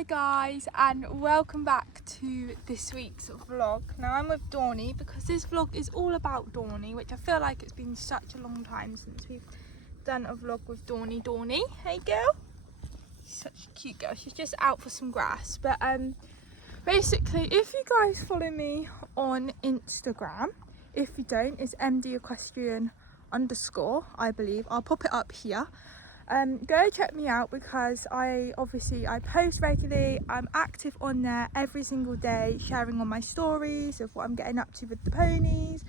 Hi guys, and welcome back to this week's vlog. Now I'm with Dawny because this vlog is all about Dawny, which I feel like it's been such a long time since we've done a vlog with Dawny. Dawny, hey girl. She's such a cute girl. She's just out for some grass. But basically, if you guys follow me on Instagram, if you don't, it's mdequestrian_, I believe. I'll pop it up here. Go check me out because I post regularly. I'm active on there every single day, sharing on my stories of what I'm getting up to with the ponies,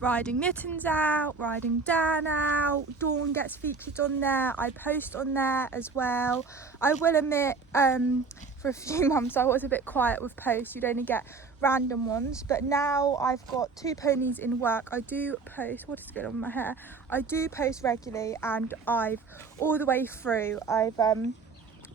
riding Mittens out, riding Dan out. Dawn gets featured on there. I post on there as well. I will admit, for a few months I was a bit quiet with posts. You'd only get random ones, but now I've got 2 ponies in work. I do post. What is going on with my hair? I do post regularly, and I've all the way through I've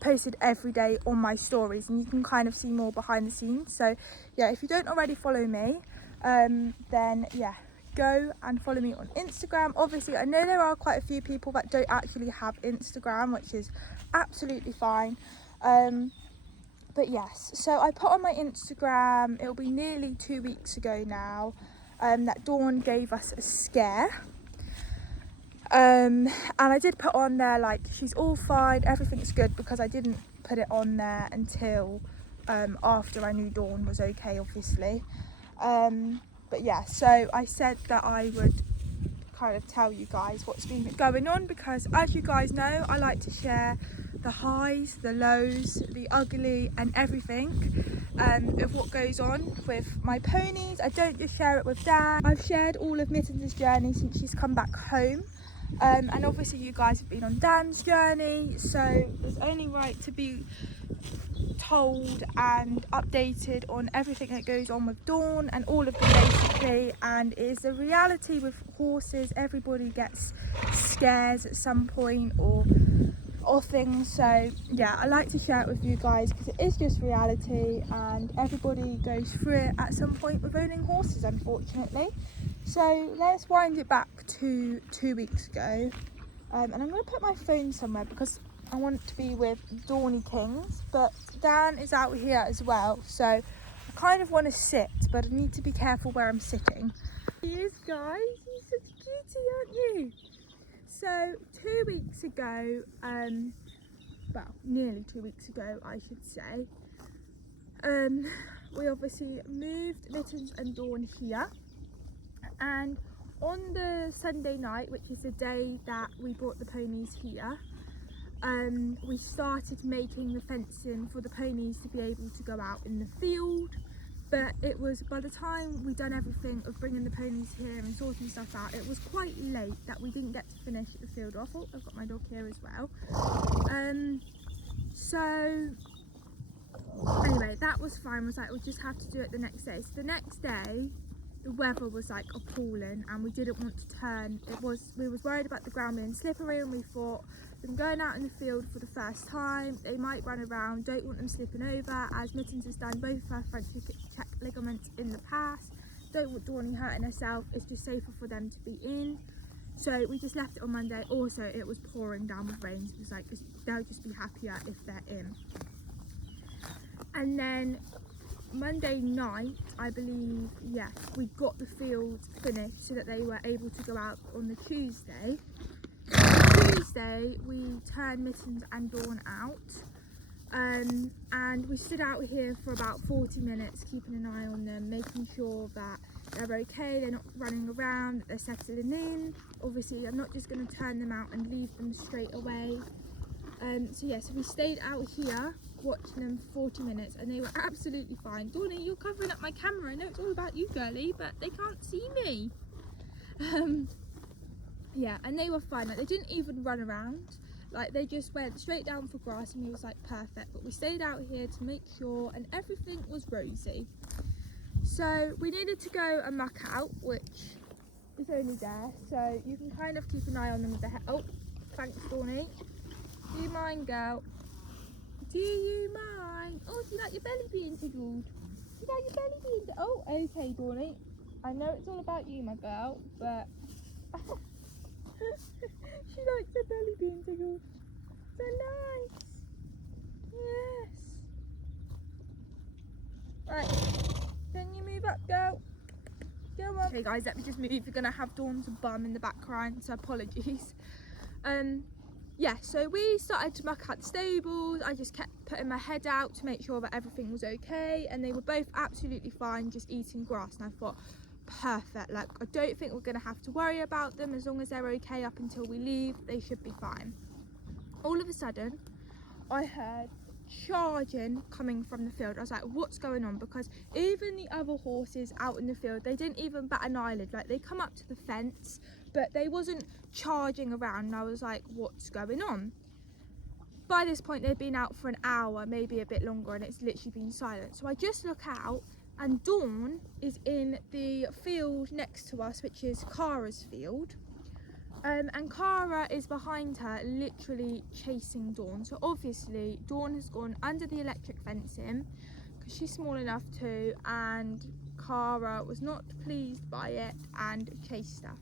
posted every day on my stories, and you can kind of see more behind the scenes. So yeah, if you don't already follow me, then yeah, go and follow me on Instagram. Obviously I know there are quite a few people that don't actually have Instagram, which is absolutely fine. But yes, so I put on my Instagram, it'll be nearly 2 weeks ago now, that Dawn gave us a scare. And I did put on there like she's all fine, everything's good, because I didn't put it on there until after I knew Dawn was okay, obviously. But yeah, so I said that I would kind of tell you guys what's been going on, because as you guys know, I like to share the highs, the lows, the ugly, and everything of what goes on with my ponies. I don't just share it with Dan. I've shared all of Mittens' journey since she's come back home, and obviously you guys have been on Dan's journey, so it's only right to be told and updated on everything that goes on with Dawn and all of them basically. And it is the reality with horses. Everybody gets scares at some point or things, so yeah, I like to share it with you guys because it is just reality, and everybody goes through it at some point with owning horses, unfortunately. So let's wind it back to 2 weeks ago, and I'm going to put my phone somewhere because I want to be with Dawny Kings, but Dan is out here as well, so I kind of want to sit, but I need to be careful where I'm sitting. He is, guys. He's such a cutie, aren't you? So 2 weeks ago, well, nearly 2 weeks ago, I should say, we obviously moved Mittens and Dawn here, and on the Sunday night, which is the day that we brought the ponies here, we started making the fencing for the ponies to be able to go out in the field. But it was, by the time we'd done everything of bringing the ponies here and sorting stuff out, it was quite late that we didn't get to finish the field off. Oh, I've got my dog here as well. So anyway, that was fine. Was like, we'll just have to do it the next day. So the next day, the weather was like appalling, and we didn't want to turn. We was worried about the ground being slippery, and we thought, them going out in the field for the first time, they might run around, don't want them slipping over, as Mittens has done both her front check ligaments in the past. Don't want Dawny hurting herself, it's just safer for them to be in. So we just left it on Monday. Also, it was pouring down with rain, so it was like, they'll just be happier if they're in. And then Monday night, I believe, yes, we got the field finished so that they were able to go out on the Tuesday. Tuesday we turned Mittens and Dawn out, and we stood out here for about 40 minutes keeping an eye on them, making sure that they're okay, they're not running around, that they're settling in. Obviously I'm not just going to turn them out and leave them straight away. So yeah, so we stayed out here watching them for 40 minutes, and they were absolutely fine. Dawny, you're covering up my camera. I know it's all about you, girlie, but they can't see me. Yeah, and they were fine. Like, they didn't even run around, like they just went straight down for grass, and we was like, perfect. But we stayed out here to make sure, and everything was rosy. So we needed to go and muck out, which is only there, so you can kind of keep an eye on them with the head. Oh, thanks, Dawny. Do you mind, girl? Do you mind? Oh, do you like your belly being tickled? Do you like your belly being tickled? Oh, okay, Dawny. I know it's all about you, my girl, but she likes her belly being tickled. So nice. Yes. Okay guys, let me just move. You're gonna have Dawn's bum in the background, so apologies. Yeah, so we started to muck out the stables. I just kept putting my head out to make sure that everything was okay, and they were both absolutely fine, just eating grass. And I thought, perfect, like I don't think we're gonna have to worry about them. As long as they're okay up until we leave, they should be fine. All of a sudden I heard charging coming from the field. I was like, what's going on? Because even the other horses out in the field, they didn't even bat an eyelid. Like, they come up to the fence, but they wasn't charging around, and I was like, what's going on? By this point they'd been out for an hour, maybe a bit longer, and it's literally been silent. So I just look out, and Dawn is in the field next to us, which is Cara's field. And Cara is behind her, literally chasing Dawn. So obviously Dawn has gone under the electric fencing because she's small enough to, and Cara was not pleased by it and chased her.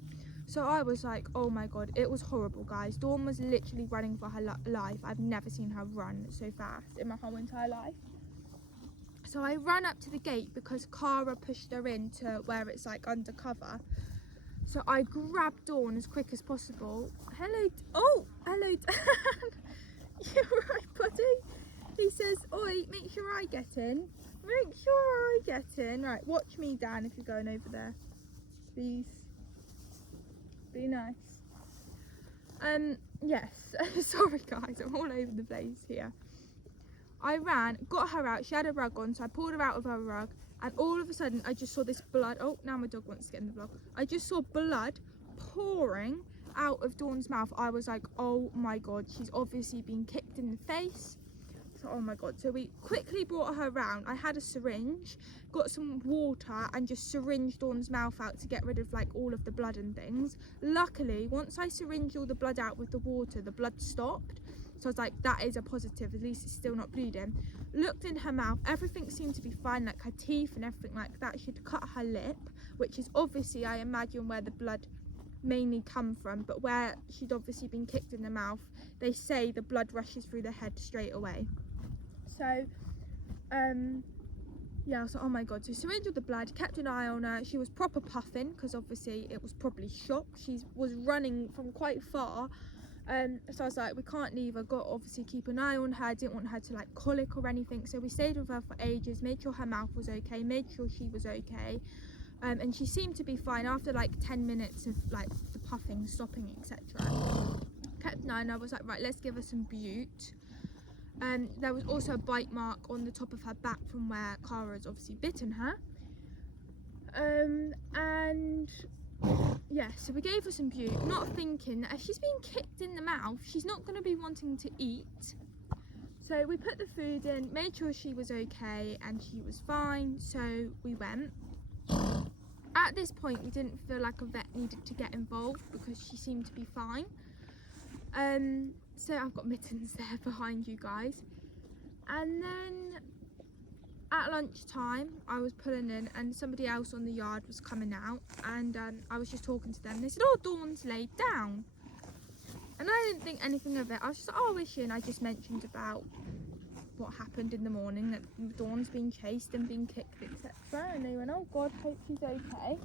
So I was like, oh my god, it was horrible, guys. Dawn was literally running for her life. I've never seen her run so fast in my whole entire life. So I ran up to the gate because Cara pushed her into where it's like undercover. So I grabbed Dawn as quick as possible. Hello, oh, hello, Dan. You're right, buddy. He says, oi, make sure I get in. Make sure I get in. Right, watch me, Dan, if you're going over there. Please. Be nice. Yes, sorry guys, I'm all over the place here. I ran, got her out, she had a rug on, so I pulled her out of her rug. And all of a sudden, I just saw this blood. Oh, now my dog wants to get in the vlog. I just saw blood pouring out of Dawn's mouth. I was like, oh my god, she's obviously been kicked in the face. So, oh my god. So we quickly brought her around. I had a syringe, got some water, and just syringed Dawn's mouth out to get rid of like all of the blood and things. Luckily, once I syringed all the blood out with the water, the blood stopped. So I was like, that is a positive, at least it's still not bleeding. Looked in her mouth, everything seemed to be fine, like her teeth and everything like that. She'd cut her lip, which is obviously, I imagine, where the blood mainly come from, but where she'd obviously been kicked in the mouth, they say the blood rushes through the head straight away. So, yeah, I was like, oh my god. So syringed all the blood, kept an eye on her. She was proper puffing, because obviously it was probably shock. She was running from quite far. So I was like, we can't leave her, got to obviously keep an eye on her. Didn't want her to like colic or anything, so we stayed with her for ages, made sure her mouth was okay, made sure she was okay, and she seemed to be fine after like 10 minutes of like the puffing stopping, etc. Kept an eye on her. I was like, right, let's give her some bute. There was also a bite mark on the top of her back from where Cara's obviously bitten her, and yeah, so we gave her some bute, not thinking that if she's being kicked in the mouth, she's not going to be wanting to eat. So we put the food in, made sure she was okay, and she was fine, so we went. At this point, we didn't feel like a vet needed to get involved because she seemed to be fine. So I've got Mittens there behind you guys. And then at lunchtime, I was pulling in and somebody else on the yard was coming out, and I was just talking to them. They said, oh, Dawn's laid down. And I didn't think anything of it. I was just like, oh, is she? And I just mentioned about what happened in the morning, that Dawn's been chased and been kicked, etc. And they went, oh God, hope she's okay.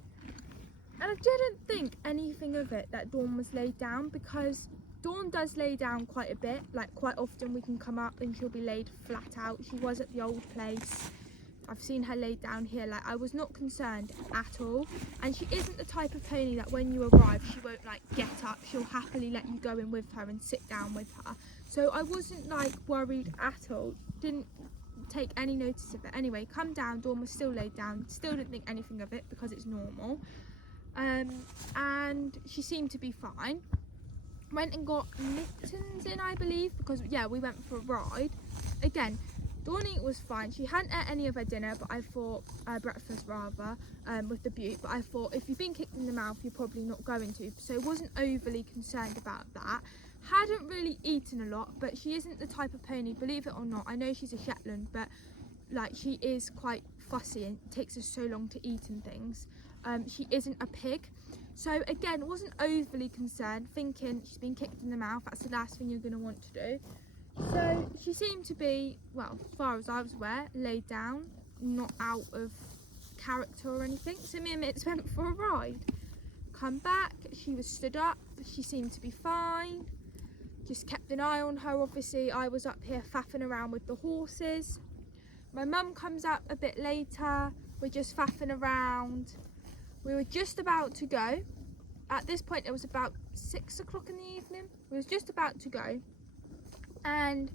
And I didn't think anything of it, that Dawn was laid down, because Dawn does lay down quite a bit. Like, quite often we can come up and she'll be laid flat out. She was at the old place. I've seen her laid down here. Like, I was not concerned at all. And she isn't the type of pony that when you arrive, she won't like get up. She'll happily let you go in with her and sit down with her. So I wasn't like worried at all. Didn't take any notice of it. Anyway, come down, Dawn was still laid down. Still didn't think anything of it because it's normal. And she seemed to be fine. Went and got Mittens in, I believe, because yeah, we went for a ride. Again, Dawnie was fine. She hadn't ate any of her dinner, but I thought, breakfast rather, with the bute, but I thought if you've been kicked in the mouth, you're probably not going to, so wasn't overly concerned about that. Hadn't really eaten a lot, but she isn't the type of pony, believe it or not. I know she's a Shetland, but like, she is quite fussy and it takes her so long to eat and things. She isn't a pig. So again, wasn't overly concerned, thinking she's been kicked in the mouth, that's the last thing you're going to want to do. So she seemed to be, well, as far as I was aware, laid down, not out of character or anything. So me and Mitz went for a ride. Come back, she was stood up, she seemed to be fine. Just kept an eye on her. Obviously I was up here faffing around with the horses. My mum comes up a bit later, we're just faffing around. We were just about to go. At this point it was about 6 o'clock in the evening. We was just about to go, and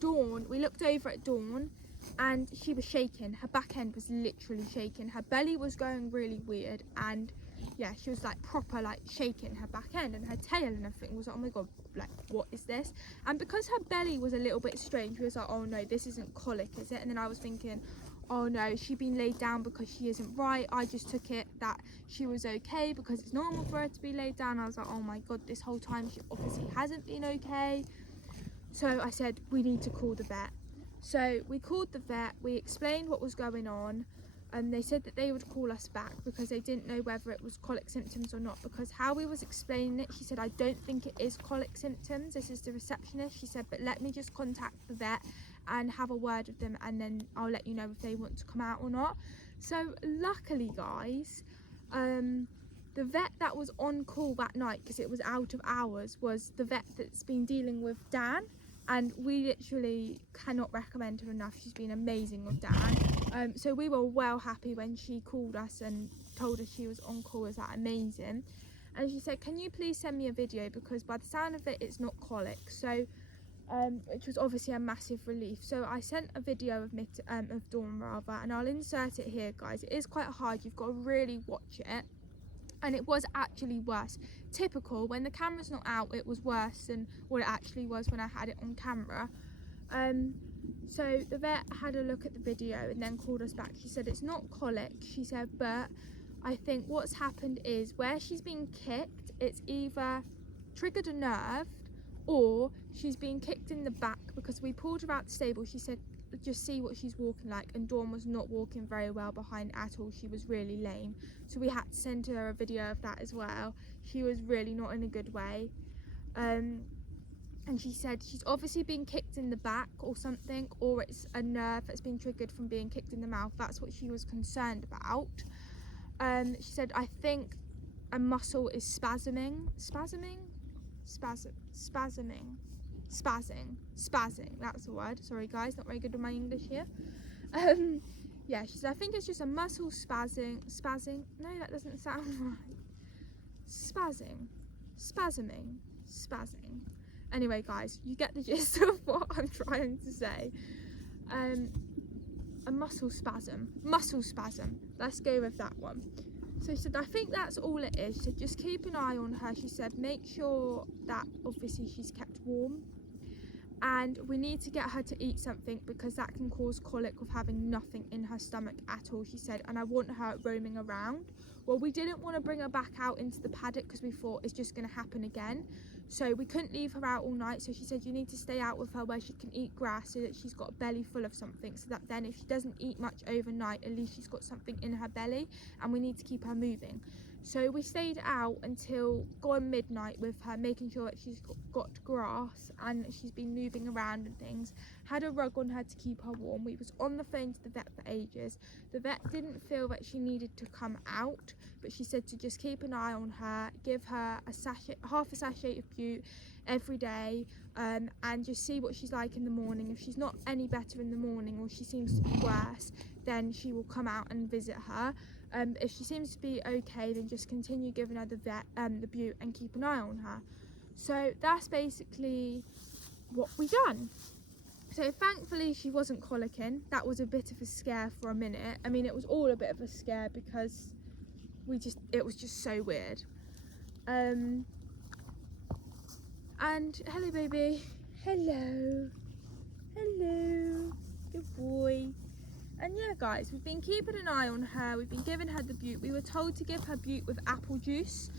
Dawn, we looked over at Dawn and she was shaking. Her back end was literally shaking. Her belly was going really weird, and yeah, she was like proper like shaking her back end, and her tail and everything was like, oh my god, like what is this? And because her belly was a little bit strange, we was like, oh no, this isn't colic, is it? And then I was thinking, oh no, she's been laid down because she isn't right. I just took it that she was okay because it's normal for her to be laid down. I was like, oh my god, this whole time she obviously hasn't been okay. So I said, we need to call the vet. So we called the vet, we explained what was going on, and they said that they would call us back because they didn't know whether it was colic symptoms or not, because how we was explaining it, she said, I don't think it is colic symptoms. This is the receptionist. She said, but let me just contact the vet and have a word with them, and then I'll let you know if they want to come out or not. So luckily guys, the vet that was on call that night, because it was out of hours, was the vet that's been dealing with Dan, and we literally cannot recommend her enough. She's been amazing with Dan. So we were well happy when she called us and told us she was on call. Is that amazing? And she said, can you please send me a video, because by the sound of it, it's not colic. So which was obviously a massive relief. So I sent a video of Dawn rather, and I'll insert it here guys. It is quite hard, you've got to really watch it, and it was actually worse. Typical, when the camera's not out, it was worse than what it actually was when I had it on camera. So the vet had a look at the video and then called us back. She said it's not colic, she said, but I think what's happened is where she's been kicked, it's either triggered a nerve, or she's been kicked in the back, because we pulled her out the stable. She said just see what she's walking like, and Dawn was not walking very well behind at all. She was really lame, so we had to send her a video of that as well. She was really not in a good way, and she said she's obviously been kicked in the back or something, or it's a nerve that's been triggered from being kicked in the mouth. That's what she was concerned about. She said I think a muscle is spazzing, that's the word. Sorry guys, not very good with my English here. Yeah, she said I think it's just a muscle spazzing, no, that doesn't sound right. Spasming. Anyway guys, you get the gist of what I'm trying to say. A muscle spasm, let's go with that one. So she said, I think that's all it is. She said, just keep an eye on her. She said, make sure that obviously she's kept warm. And we need to get her to eat something, because that can cause colic with having nothing in her stomach at all, she said. And I want her roaming around. Well, we didn't want to bring her back out into the paddock because we thought it's just going to happen again. So we couldn't leave her out all night. So she said, you need to stay out with her where she can eat grass, so that she's got a belly full of something, so that then if she doesn't eat much overnight, at least she's got something in her belly, and we need to keep her moving. So we stayed out until gone midnight with her, making sure that she's got grass and she's been moving around and things. Had a rug on her to keep her warm. We was on the phone to the vet for ages. The vet didn't feel that she needed to come out, but she said to just keep an eye on her, give her a sachet, half a sachet of Bute every day, and just see what she's like in the morning. If she's not any better in the morning, or she seems to be worse, then she will come out and visit her. If she seems to be okay, then just continue giving her the Bute and keep an eye on her. So that's basically what we done. So thankfully she wasn't colicking. That was a bit of a scare for a minute. I mean, it was all a bit of a scare because it was just so weird. And hello baby, hello, good boy. And yeah guys, we've been keeping an eye on her. We've been giving her the Bute. We were told to give her Bute with apple juice,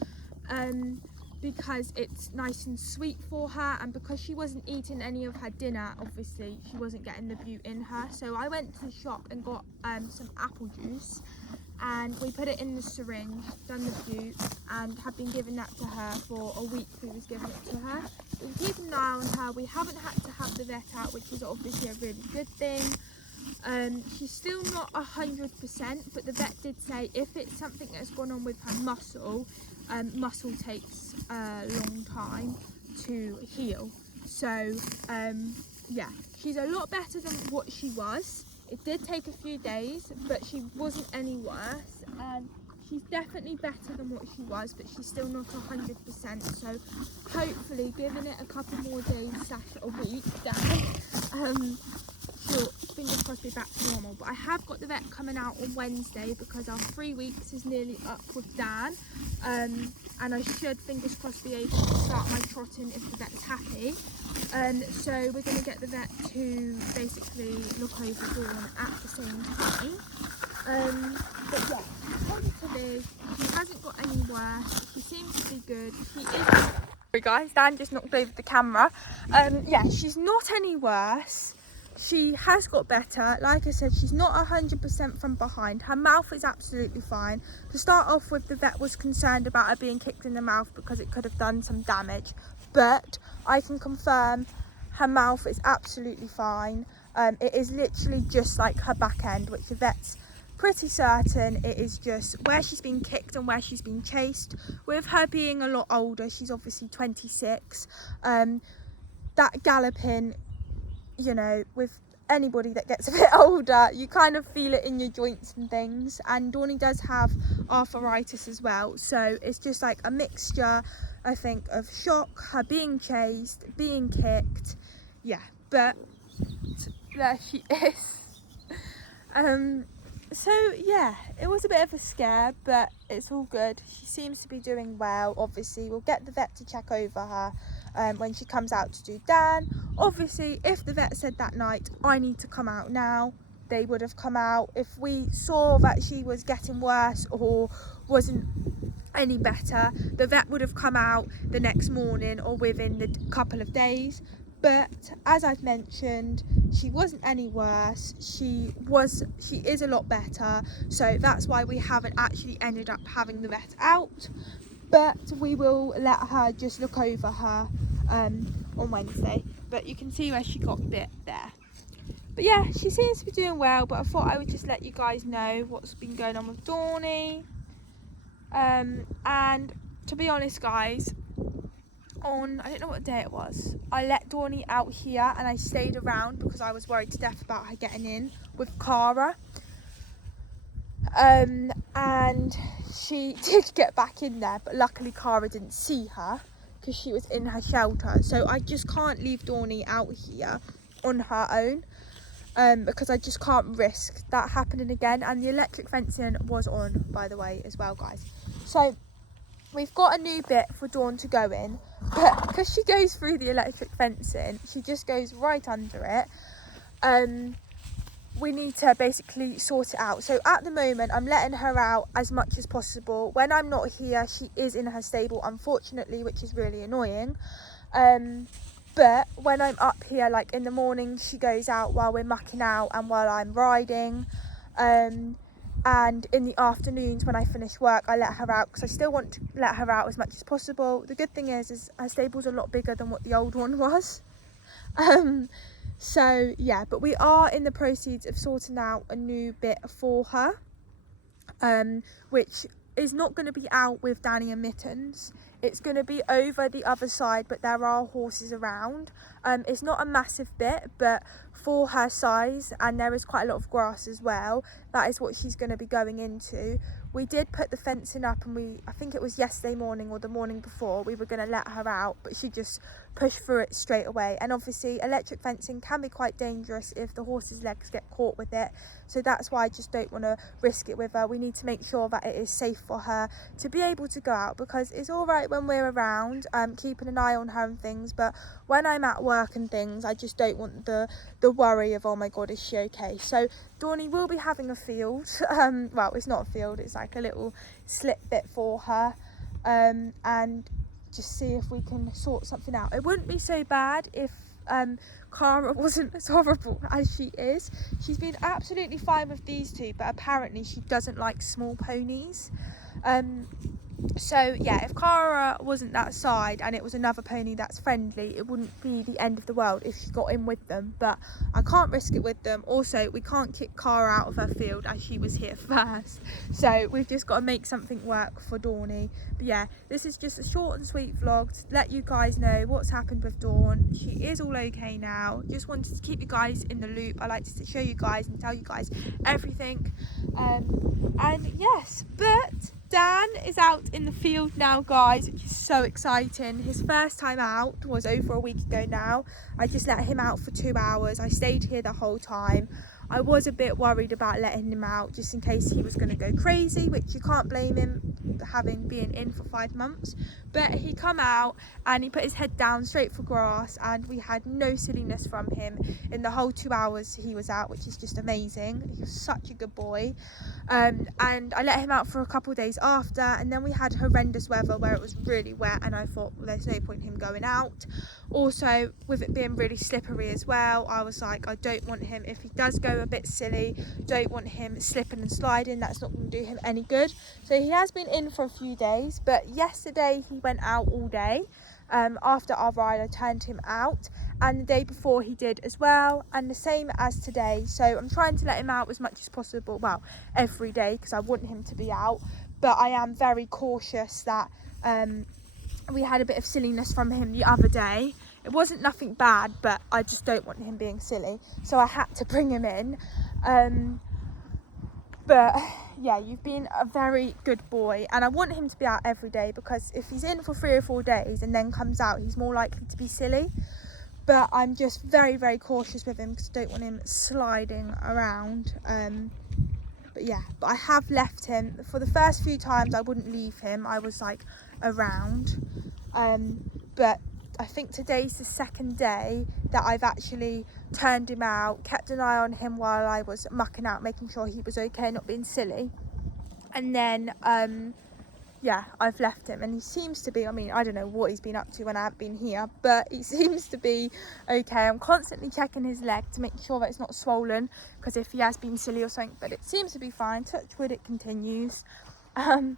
because it's nice and sweet for her, and because she wasn't eating any of her dinner, obviously she wasn't getting the Bute in her. So I went to the shop and got some apple juice, and we put it in the syringe, done the Bute, and have been giving that to her for a week. We was giving it to her. We've been keeping an eye on her. We haven't had to have the vet out, which is obviously a really good thing. She's still not 100%, but the vet did say if it's something that's gone on with her muscle, muscle takes a long time to heal. So yeah, she's a lot better than what she was. It did take a few days, but she wasn't any worse, and she's definitely better than what she was, but she's still not 100%. So hopefully, giving it a couple more days / a week, then she'll, fingers crossed, be back to normal. But I have got the vet coming out on Wednesday because our 3 weeks is nearly up with Dan, and I should, fingers crossed, be able to start my trotting if the vet's happy. So we're going to get the vet to basically look over Dawn at the same time. But yeah, positively, she hasn't got any worse. She seems to be good. She is. Sorry guys, Dan just knocked over the camera. Yeah, she's not any worse. She has got better. Like I said, she's not 100% from behind. Her mouth is absolutely fine. To start off with, the vet was concerned about her being kicked in the mouth because it could have done some damage. But I can confirm her mouth is absolutely fine. It is literally just like her back end, which the vet's pretty certain it is just where she's been kicked and where she's been chased. With her being a lot older, she's obviously 26. That galloping, you know, with anybody that gets a bit older, you kind of feel it in your joints and things. And Dawnie does have arthritis as well, so it's just like a mixture, I think, of shock, her being chased, being kicked. Yeah, but there she is. So yeah, it was a bit of a scare, but it's all good. She seems to be doing well. Obviously, we'll get the vet to check over her when she comes out to do Dan. Obviously, if the vet said that night, I need to come out now, they would have come out. If we saw that she was getting worse or wasn't any better, the vet would have come out the next morning or within the couple of days. But as I've mentioned, she wasn't any worse. She is a lot better, so that's why we haven't actually ended up having the vet out. But we will let her just look over her on Wednesday. But you can see where she got bit there. But yeah, she seems to be doing well, but I thought I would just let you guys know what's been going on with Dawnie. And to be honest guys, on, I don't know what day it was, I let Dawnie out here and I stayed around because I was worried to death about her getting in with Cara. And she did get back in there, but luckily Cara didn't see her because she was in her shelter. So I just can't leave Dawnie out here on her own, because I just can't risk that happening again. And the electric fencing was on, by the way, as well guys. So we've got a new bit for Dawn to go in, but because she goes through the electric fencing, she just goes right under it. We need to basically sort it out. So at the moment, I'm letting her out as much as possible. When I'm not here, she is in her stable, unfortunately, which is really annoying. But when I'm up here, like in the morning, she goes out while we're mucking out and while I'm riding. And in the afternoons when I finish work, I let her out because I still want to let her out as much as possible. The good thing is her stable's a lot bigger than what the old one was. So yeah, but we are in the proceeds of sorting out a new bit for her, which is not going to be out with Danny and Mittens. It's going to be over the other side, but there are horses around. It's not a massive bit, but for her size, and there is quite a lot of grass as well, that is what she's going to be going into. We did put the fencing up, and I think it was yesterday morning or the morning before, we were going to let her out, but she just pushed through it straight away. And obviously electric fencing can be quite dangerous if the horse's legs get caught with it, so that's why I just don't want to risk it with her. We need to make sure that it is safe for her to be able to go out, because it's all right when we're around, keeping an eye on her and things, but when I'm at work and things, I just don't want the worry of, oh my god, is she okay? So Dawnie will be having a field. Well, it's not a field, it's like a little slip bit for her, and just see if we can sort something out. It wouldn't be so bad if Cara wasn't as horrible as she is. She's been absolutely fine with these two, but apparently she doesn't like small ponies. So yeah, if Cara wasn't that side and it was another pony that's friendly, it wouldn't be the end of the world if she got in with them, but I can't risk it with them. Also, we can't kick Cara out of her field as she was here first, so we've just got to make something work for Dawny. But yeah, this is just a short and sweet vlog to let you guys know what's happened with Dawn. She is all okay now. Just wanted to keep you guys in the loop. I like to show you guys and tell you guys everything. And yes, but Dan is out in the field now, guys, which is so exciting. His first time out was over a week ago now. I just let him out for 2 hours. I stayed here the whole time. I was a bit worried about letting him out just in case he was going to go crazy, which you can't blame him, having been in for 5 months. But he come out and he put his head down straight for grass, and we had no silliness from him in the whole 2 hours he was out, which is just amazing. He was such a good boy. And I let him out for a couple of days after, and then we had horrendous weather where it was really wet, and I thought, well, there's no point in him going out. Also, with it being really slippery as well, I was like, I don't want him, if he does go a bit silly, don't want him slipping and sliding. That's not going to do him any good. So he has been in for a few days, but yesterday he went out all day. After our ride, I turned him out, and the day before he did as well, and the same as today. So I'm trying to let him out as much as possible, well, every day, because I want him to be out. But I am very cautious that we had a bit of silliness from him the other day. It wasn't nothing bad, but I just don't want him being silly, so I had to bring him in. But yeah, you've been a very good boy, and I want him to be out every day, because if he's in for 3 or 4 days and then comes out, he's more likely to be silly. But I'm just very, very cautious with him because I don't want him sliding around. But yeah, but I have left him. For the first few times I wouldn't leave him, I was like around. But I think today's the second day that I've actually turned him out, kept an eye on him while I was mucking out, making sure he was okay, not being silly. And then yeah, I've left him, and he seems to be, I mean, I don't know what he's been up to when I haven't been here, but he seems to be okay. I'm constantly checking his leg to make sure that it's not swollen, because if he has been silly or something, but it seems to be fine. Touch wood, it continues. And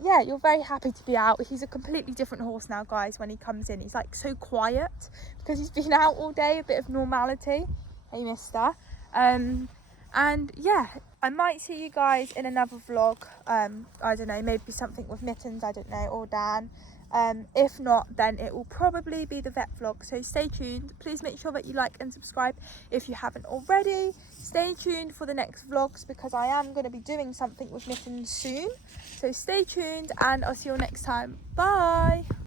yeah, you're very happy to be out. He's a completely different horse now, guys. When he comes in, he's like so quiet because he's been out all day. A bit of normality. Hey, mister. And yeah, I might see you guys in another vlog. I don't know, maybe something with Mittens, I don't know, or Dan. If not, then it will probably be the vet vlog, so stay tuned. Please make sure that you like and subscribe if you haven't already. Stay tuned for the next vlogs, because I am going to be doing something with Mittens soon, so stay tuned, and I'll see you all next time. Bye.